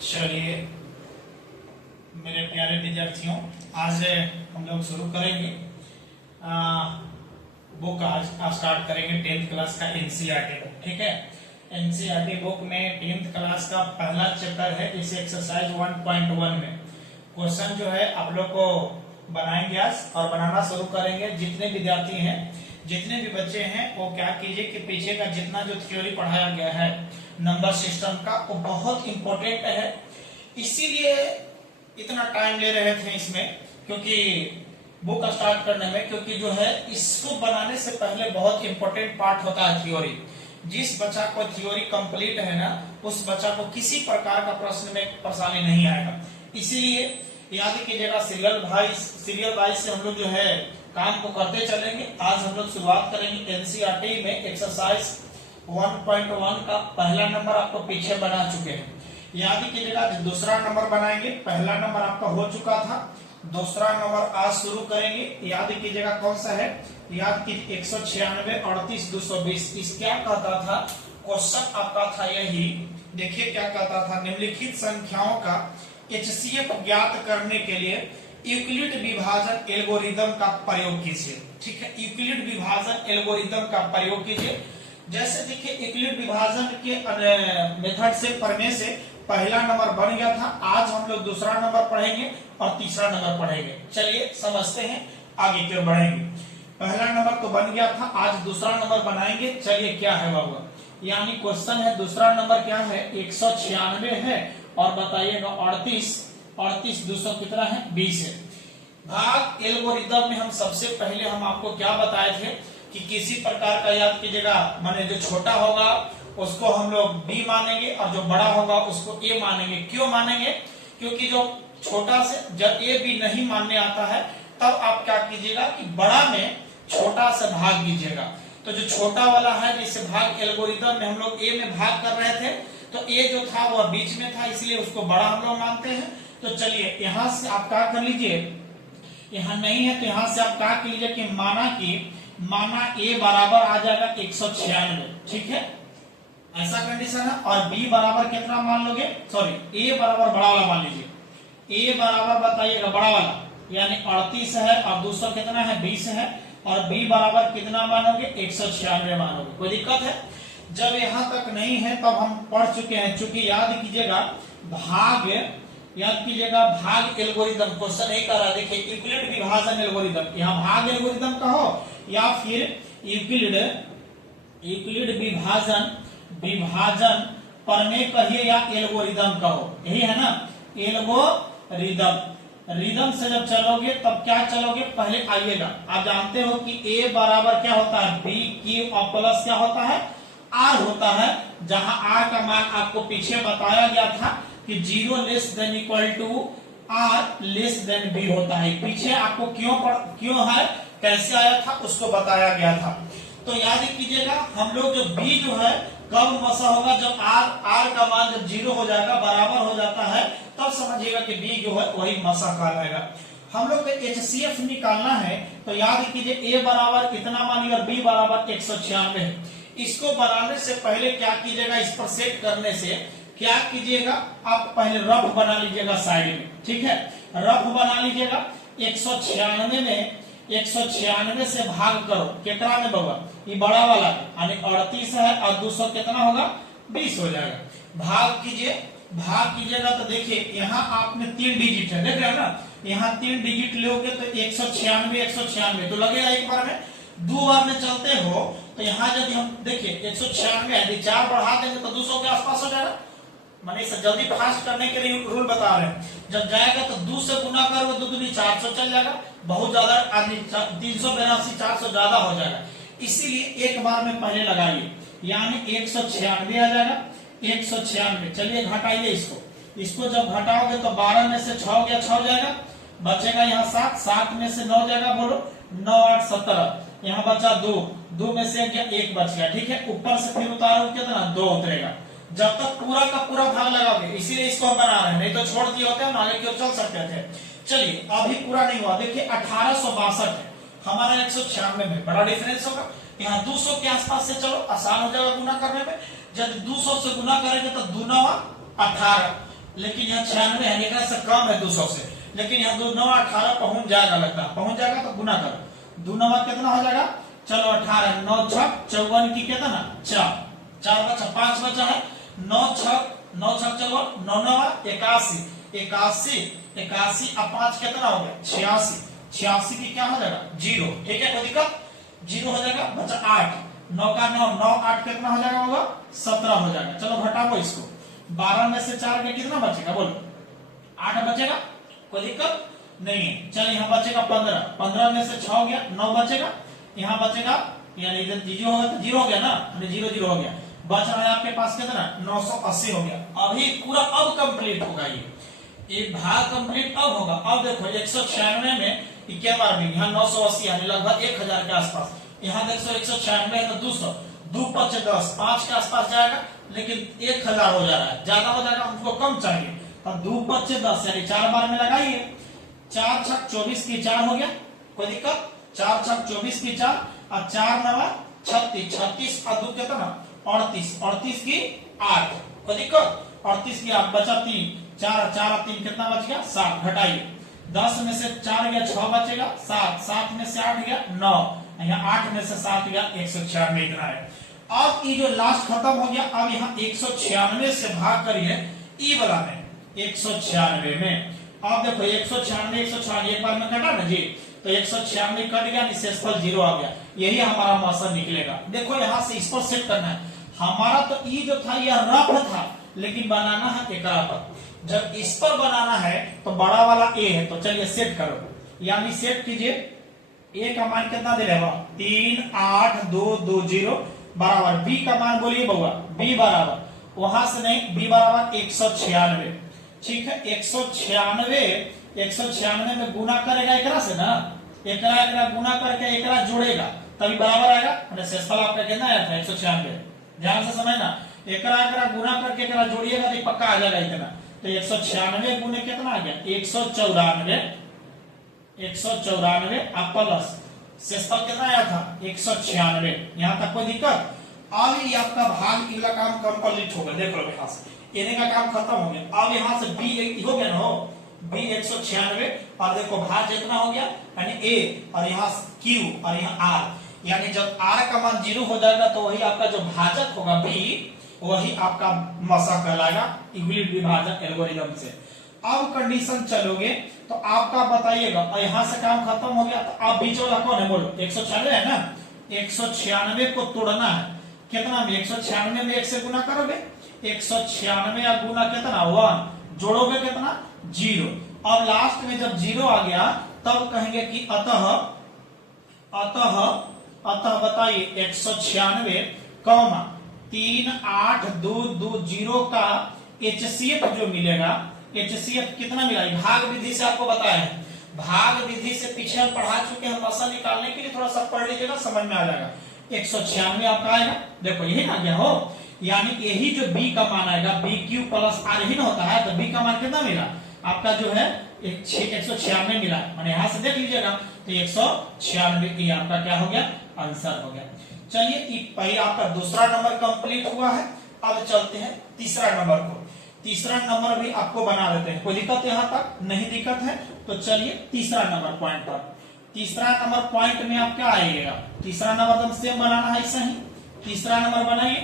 चलिए मेरे प्यारे विद्यार्थियों, आज हम लोग शुरू करेंगे बुक। आज स्टार्ट करेंगे 10th क्लास का एनसीईआरटी बुक। ठीक है, एनसीईआरटी बुक में 10th क्लास का पहला चैप्टर है। इस एक्सरसाइज 1.1 में क्वेश्चन जो है आप लोग को बनाएंगे आज और बनाना शुरू करेंगे। जितने विद्यार्थी हैं, जितने भी बच्चे हैं, वो क्या कीजिए कि पीछे का जितना जो थ्योरी पढ़ाया गया है नंबर सिस्टम का, वो बहुत इंपॉर्टेंट है। इसीलिए इतना टाइम ले रहे थे इसमें, क्योंकि बुक स्टार्ट करने में, क्योंकि जो है इसको बनाने से पहले बहुत इंपॉर्टेंट पार्ट होता है थ्योरी। जिस बच्चा को थ्योरी कंप्लीट है ना, उस बच्चा को किसी प्रकार का प्रश्न में परेशानी नहीं आएगा। इसीलिए याद कीजिएगा, सीरियल वाइज से हम लोग जो है काम को करते चलेंगे। आज हम लोग शुरुआत करेंगे एनसीईआरटी में एक्सरसाइज 1.1 का पहला नंबर आपको पीछे बना चुके हैं। याद कीजिएगा, दूसरा नंबर बनाएंगे। पहला नंबर आपका हो चुका था, दूसरा नंबर आज शुरू करेंगे। याद कीजिएगा कौन सा है, याद कीजिए 196 38 220। इस क्या कहता था क्वेश्चन आपका था यही। देखिए क्या कहता था, निम्नलिखित संख्याओं का एचसीएफ ज्ञात करने के लिए यूक्लिड विभाजन एल्गोरिदम का प्रयोग कीजिए। ठीक है, यूक्लिड विभाजन एल्गोरिदम का प्रयोग कीजिए। जैसे देखिए, यूक्लिड विभाजन के मेथड से पढ़ने से पहला नंबर बन गया था। आज हम लोग दूसरा नंबर पढ़ेंगे और तीसरा नंबर पढ़ेंगे। चलिए समझते हैं, आगे क्यों बढ़ेंगे। पहला नंबर तो बन गया था, आज दूसरा नंबर बनाएंगे। चलिए क्या है बाबू, यानी क्वेश्चन है दूसरा नंबर क्या है, 196 है और बताइएगा 38 200 कितना है, 20 है। भाग एल्गोरिदम में हम सबसे पहले हम आपको क्या बताए थे कि किसी प्रकार का, याद कीजिएगा, माने जो छोटा होगा उसको हम लोग बी मानेंगे और जो बड़ा होगा उसको ए मानेंगे। क्यों मानेंगे, क्योंकि जो छोटा से जब ए बी नहीं मानने आता है, तब आप क्या कीजिएगा कि बड़ा में छोटा से भाग कीजिएगा। तो जो छोटा वाला है, जिससे भाग एल्गोरिदम में हम लोग ए में भाग कर रहे थे, तो ए जो था वह बीच में था, इसलिए उसको बड़ा हम लोग मानते हैं। तो चलिए यहां से आप क्या कर लीजिए, यहां नहीं है तो यहां से आप क्या कर लीजिए कि माना ए बराबर आ जाएगा 196। ठीक है, ऐसा कंडीशन है। और बी बराबर कितना मान लोगे, सॉरी ए बराबर बड़ा वाला मान लीजिए। ए बराबर बताइएगा बड़ा वाला, यानी 38 है और 200 कितना है, 20 है। और बी बराबर कितना मानोगे, 196 मानोगे। कोई दिक्कत है? जब यहां तक नहीं है तब हम पढ़ चुके हैं। चूंकि याद कीजिएगा भाग एल्गोरिदम क्वेश्चन नहीं कर रहा। देखिए, यूक्लिड विभाजन एल्गोरिदम, यहाँ भाग एल्गोरिदम कहो या फिर यूक्लिड विभाजन प्रमेय कहिए या एल्गोरिदम कहो, यही है ना, रिदम से जब चलोगे तब क्या चलोगे, पहले आइएगा। आप जानते हो कि ए बराबर क्या होता है, बी क्यू और प्लस क्या होता है, आर होता है। जहां आर का मान आपको पीछे बताया गया था कि 0 less than equal to R less than B होता है। पीछे आपको क्यों है, कैसे आया था, उसको बताया गया था। तो याद कीजिएगा, हम लोग जो बी जो है कब मसा होगा, जब आर का मान जब 0 हो जाएगा, बराबर हो जाता है, तब समझिएगा कि बी जो है वही मसा कहलाएगा। हम लोग को एचसीएफ निकालना है, तो याद कीजिए ए बराबर कितना मानिए और बी बराबर 196 है। इसको बनाने से पहले क्या कीजिएगा, इस पर सेट करने से क्या कीजिएगा, आप पहले रफ बना लीजिएगा साइड में। ठीक है, रफ बना लीजिएगा। 196 से भाग करो, कितना में बाबा, ये बड़ा वाला यानी 38 है और 200 कितना होगा, 20 हो जाएगा। भाग कीजिएगा तो देखिए यहाँ आपने 3 डिजिट है, देख रहे हैं ना, यहाँ 3 डिजिट लोगे तो 196 तो लगेगा एक बार में। 2 बार में चलते हो तो यहाँ यदि हम देखिए 196 है, 4 बढ़ा देंगे तो 200 के आसपास हो जाएगा। माने इसे जल्दी फास्ट करने के लिए रूल बता रहे हैं। जब जाएगा तो 2 से गुना करोगे तो 2 400 चल जाएगा, बहुत ज्यादा आदमी 382 400 ज्यादा हो जाएगा। इसीलिए एक बार में पहले लगाइए, यानी 196 आ जाएगा। 196, चलिए घटाइए इसको जब घटाओगे तो 12 में से 6 गया, 6 जाएगा, बचेगा यहाँ 7 में से 9 जाएगा, बोलो 9 8 17, यहाँ बचा 2 में से 1 बच गया। ठीक है, ऊपर से फिर उतारोगे कितना, 2 उतरेगा। जब तक पूरा का पूरा भाग लगाओगे, इसीलिए इसको हम बना रहे हैं, नहीं तो छोड़ दिए होते हम आगे क्यों चल सकते थे। चलिए अभी पूरा नहीं हुआ, देखिए 1862 है, हमारा 196 में बड़ा डिफरेंस होगा। यहाँ 200 के आसपास से चलो, आसान हो जाएगा गुना करने में। जब 200 से गुना करेंगे तो 2 9 18, लेकिन यहाँ 96 है, एक से कम है 200 से, लेकिन यहाँ 2 9 18 पहुंच जाएगा, लगता है पहुंच जाएगा, तो गुना करो 2 9 कितना हो जाएगा, चलो 18 9 6 54 की कितना ना 4 4 बचा 5 बचा है 9 6 9 6 54 9 9 81 81 81 अब 5 कितना हो गया 86 86 की क्या हो जाएगा 0, ठीक है कोई दिक्कत 0 हो जाएगा, बचा 8 9 का 9 9 8 कितना हो जाएगा होगा 17 हो जाएगा। चलो घटाओ इसको, 12 में से 4 के कितना बचेगा बोलो 8 बचेगा, कोई दिक्कत नहीं है। चल यहाँ बचेगा 15 15 में से 6 हो गया 9 बचेगा, यहाँ बचेगा यानी इधर 0 होगा तो 0 हो गया ना, 0 0 हो गया, बच रहा है आपके पास कितना 980 हो गया। अभी पूरा अब कंप्लीट होगा, ये भाग कंप्लीट अब होगा। अब देखो 196 में क्या बार भी यहाँ 980 यानी लगभग 1000 के आसपास, यहाँ देखो 196 है तो 200 2 5 10 5 के आसपास जाएगा, लेकिन 1000 हो जा रहा है, ज्यादा हो जाएगा, हमको कम चाहिए, तो 2 5 10 यानी 4 बार में लगाइए, 4 6 24 की 4 हो गया, कोई दिक्कत 4 6 24 की 4 और 4 9 36 36 और 2 कितना 38 38 की 8, कोई दिक्कत 38 की 8 बचा 3 4 4 और 3 कितना बच गया 7, घटाइए 10 में से 4 गया 6 बचेगा 7 7 में से 8 गया 9, यहाँ 8 में से 7 गया 196 इतना है। अब ये जो लास्ट खत्म हो गया, अब यहाँ 196 से भाग करिए ई वाला में 196 में, अब देखो 196 196 एक बार में कटा ना जी, तो 196 कट गया, शेषफल 0 आ गया, यही हमारा मासा निकलेगा। देखो यहाँ से इस पर सेट करना है, हमारा तो ई जो था यह रफ था, लेकिन बनाना है एकरा पर, जब इस पर बनाना है तो बड़ा वाला ए है, तो चलिए सेट करो, यानी सेट कीजिए, ए का मान कितना दे रहे 3 8 2 2 0 बराबर, बी का मान बोलिए बउआ, बी बराबर वहां से नहीं, बी बराबर 196, ठीक है 196 में गुना करेगा एकरा से ना, एकरा गुना करके एकरा जोड़ेगा तभी बराबर आएगा, शेषफल आपका कितना आया था 196, ध्यान से समझना, एकरा गुना करके एकरा जोड़िएगा तो पक्का आ जाएगा इतना, तो 196 गुने कितना आ गया 194 अब प्लस शेषफल कितना आया था 196, यहाँ तक कोई दिक्कत। अब ये आपका भाग इला काम कंप्लीट हो गया, देख लो यहाँ से इन्हें का काम खत्म हो गया, अब यहाँ से बी हो गया ना हो, बी 196 और देखो भाग जितना हो गया यानी ए और यहाँ क्यू और यहाँ आर, यानी जब आर का मान 0 हो जाएगा तो वही आपका जो भाजक होगा बी, वही आपका मसा कहलाएगा यूक्लिड विभाजक एल्गोरिथम से। अब कंडीशन चलोगे तो आपका बताइएगा, और यहाँ से काम खत्म हो गया, तो आप बीच वाला कौन है बोलो 196 है ना, 196 को तोड़ना है, कितना में 196 में 1 से गुना करोगे, 196 या गुना कितना 1, जोड़ोगे कितना 0, और लास्ट में जब 0 आ गया तब कहेंगे कि अतः बताइए 196 कौमा 3 8 2 2 0 का HCF जो मिलेगा, HCF कितना मिला, भाग विधि से आपको बताया है, भाग विधि से पीछे हम पढ़ा चुके हैं, मसा निकालने के लिए थोड़ा सा पढ़ लीजिएगा समझ में आ जाएगा। 196 आपका आएगा, देखो यही ना गया हो, यानी यही जो B का मान आएगा बी क्यू प्लस आर ही ना होता है, तो B का मान कितना मिला आपका जो है 196 मिला, मैंने यहाँ से देख लीजिएगा, तो 196 की आपका क्या हो गया आंसर हो गया। चलिए पहले आपका दूसरा नंबर कंप्लीट हुआ है, अब चलते हैं तीसरा नंबर को, तीसरा नंबर भी आपको बना देते हैं, कोई दिक्कत यहाँ तक नहीं दिक्कत है, तो चलिए तीसरा नंबर पॉइंट पर, तीसरा नंबर पॉइंट में आप क्या आइएगा, तीसरा नंबर तो सेम बनाना है, ऐसा ही तीसरा नंबर बनाइए,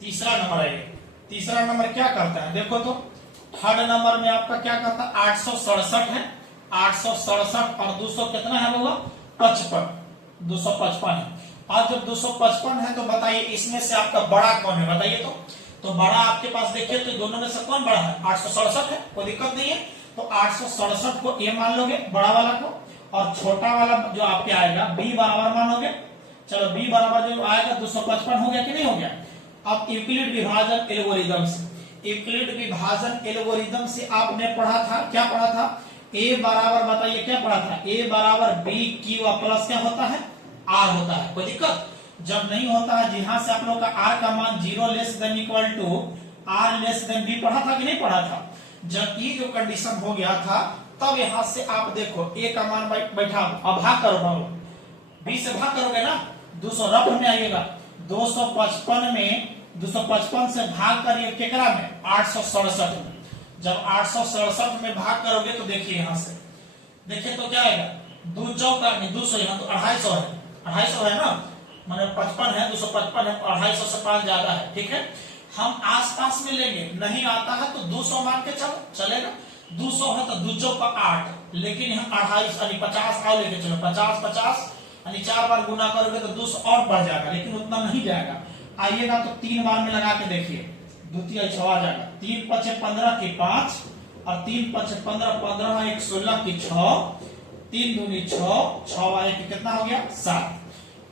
तीसरा नंबर आइए, तीसरा नंबर क्या करता है देखो तो, थर्ड नंबर में आपका क्या करता है 867 है, 867 और 200 कितना है होगा 55, 255 है, और जब 255 है तो बताइए इसमें से आपका बड़ा कौन है बताइए, तो बड़ा आपके पास देखिए तो दोनों में से कौन बड़ा है 867 है, कोई दिक्कत नहीं है, तो 867 को ए मान लोगे बड़ा वाला को, और छोटा वाला जो आपके आएगा बी बराबर मानोगे, चलो बी बराबर जो आएगा 255 हो गया कि नहीं हो गया। अब यूक्लिड विभाजन एल्गोरिथम से, यूक्लिड विभाजन एल्गोरिथम से आपने पढ़ा था, क्या पढ़ा था, ए बराबर बताइए क्या पढ़ा था, ए बराबर बी क्यू प्लस क्या होता है आर होता है, कोई दिक्कत जब नहीं होता है, जहां से आप लोग का आर का मान 0 less than equal to R less than B पढ़ा था कि नहीं पढ़ा था, जब ये जो कंडीशन हो गया था तब यहां से आप देखो ए का मान बैठा, अब भाग करो बी से भाग करोगे ना, 200 रफ में आइएगा, 255 में 255 से भाग करिए केकरा में 867 में। जब 867 में भाग करोगे तो देखिए यहां से देखिए तो क्या आएगा, 2 चौका नहीं 200, यहाँ तो 250 है, 250 है ना, माने 55 है, 255 है, 250 से 5 ज्यादा है, ठीक है। हम आसपास में लेंगे, नहीं आता है तो 200 मान के चलो, चलेगा। 200 है तो 2 चौका 8, लेकिन यहाँ 250 यानी 50 और लेके चलो, 50 50 यानी 4 बार गुना करोगे तो 200 और बढ़ जाएगा, लेकिन उतना नहीं जाएगा। आइएगा तो 3 बार में लगा के देखिए, 2 3 6 आ जाएगा, 3 5 15 की 5 और 3 5 15 15 1 16 की 6, 3 दूनी 6, 6 1 कितना हो गया 7।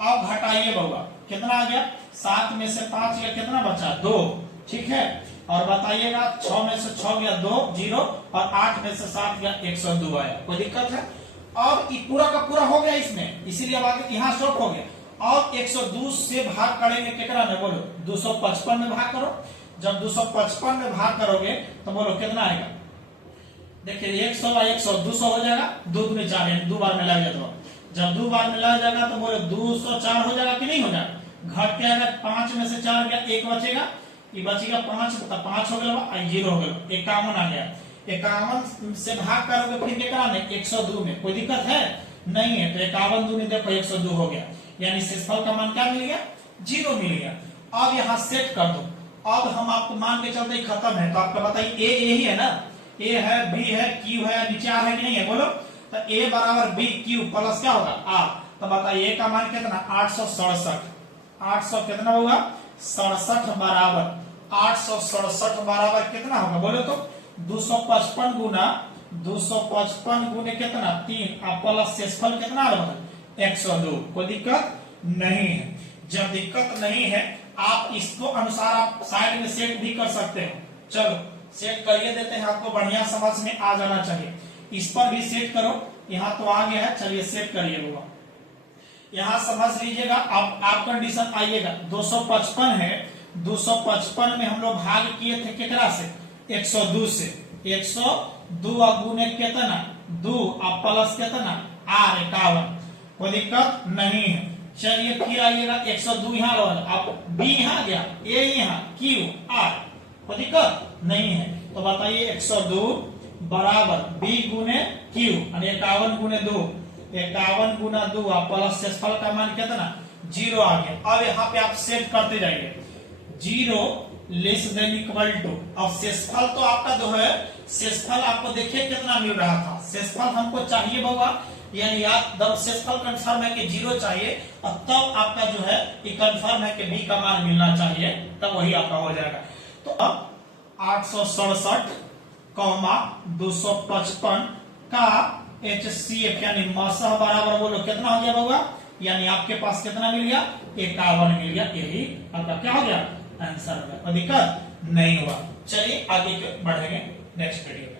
अब घटाइए बउआ, कितना आ गया, 7 में से 5 गया, कितना बचा 2, ठीक है। और बताइएगा 6 में से 6 गया 2 0 और 8 में से 7 गया 102 आया, कोई दिक्कत है। अब पूरा का पूरा हो गया इसमें, इसीलिए अब आगे यहाँ स्टॉप हो गया। और 102 से भाग करेंगे केकरा में, बोलो 255 में भाग करो। जब 255 में भाग करोगे तो बोलो कितना आएगा, देखिए 100 और 100 200 हो जाएगा, 2 में 4 2 बार में लग जाएगा। जब 2 बार में लग जाएगा तो बोलो 204 हो जाएगा कि नहीं हो जाएगा, घट के आएगा, 5 में से 4 गया 1 बचेगा, ये बचेगा 5, तो 5 हो गया 0 हो गया, 51 आ गया। 51 से भाग करोगे फिर क्या में 102 में, कोई दिक्कत है नहीं है, तो 51 दूनी देखो 102 हो गया, यानी शेषफल का मान क्या मिल गया 0 मिल गया। अब यहाँ सेट कर दो। अब हम आपको मान के चलते खत्म है, तो आपका बताइए ए यही है ना, ए है बी है क्यू है, नीचे आर है कि नहीं है, बोलो। तो ए बराबर बी क्यू प्लस क्या होगा आर, तो बताइए ए का मान कितना 867, 800 कितना होगा 67 बराबर 867 बराबर कितना होगा बोलो तो 255 गुना 255 गुने कितना 3 और प्लस शेषफल कितना होगा 102। कोई दिक्कत नहीं है। जब दिक्कत नहीं है आप इसको अनुसार आप साइड में सेट भी कर सकते हो। चलो सेट करिए देते हैं, आपको बढ़िया समझ में आ जाना चाहिए। इस पर भी सेट करो, यहाँ तो आ गया है, चलिए सेट करिए वो। यहाँ समझ लीजिएगा, अब आप कंडीशन आइएगा 255 है, 255 में हम लोग भाग किए थे कितना से 102 से, 102 गुने कितना 2 और प्लस कितना आर 51, कोई दिक्कत नहीं है। चलिए फिर आइएगा 102 यहाँ लो, अब बी यहाँ गया, ए यहाँ क्यू आर, कोई दिक्कत नहीं है। तो बताइए 102 बराबर बी गुने क्यू, 51 गुने 2, 51 गुना 2 प्लस शेषफल का मान कितना 0 आ गया। अब यहाँ पे आप सेट करते जाइए 0 लेस देन इक्वल टू, अब शेषफल तो आपका जो है शेषफल आपको देखिए कितना मिल रहा था, शेषफल हमको चाहिए बाबा, यानी आप जब शेषफल कंफर्म है कि 0 चाहिए और तब आपका जो है ये कंफर्म है कि बी का मान मिलना चाहिए, तब वही आपका हो जाएगा। तो अब 867 255 का HCF यानी मसह बराबर बोलो कितना हो गया बाबा, यानी आपके पास कितना मिल गया 51 मिल गया, यही आपका क्या हो गया आंसर हो गया। कोई दिक्कत नहीं हुआ। चलिए आगे बढ़ेंगे नेक्स्ट वीडियो में।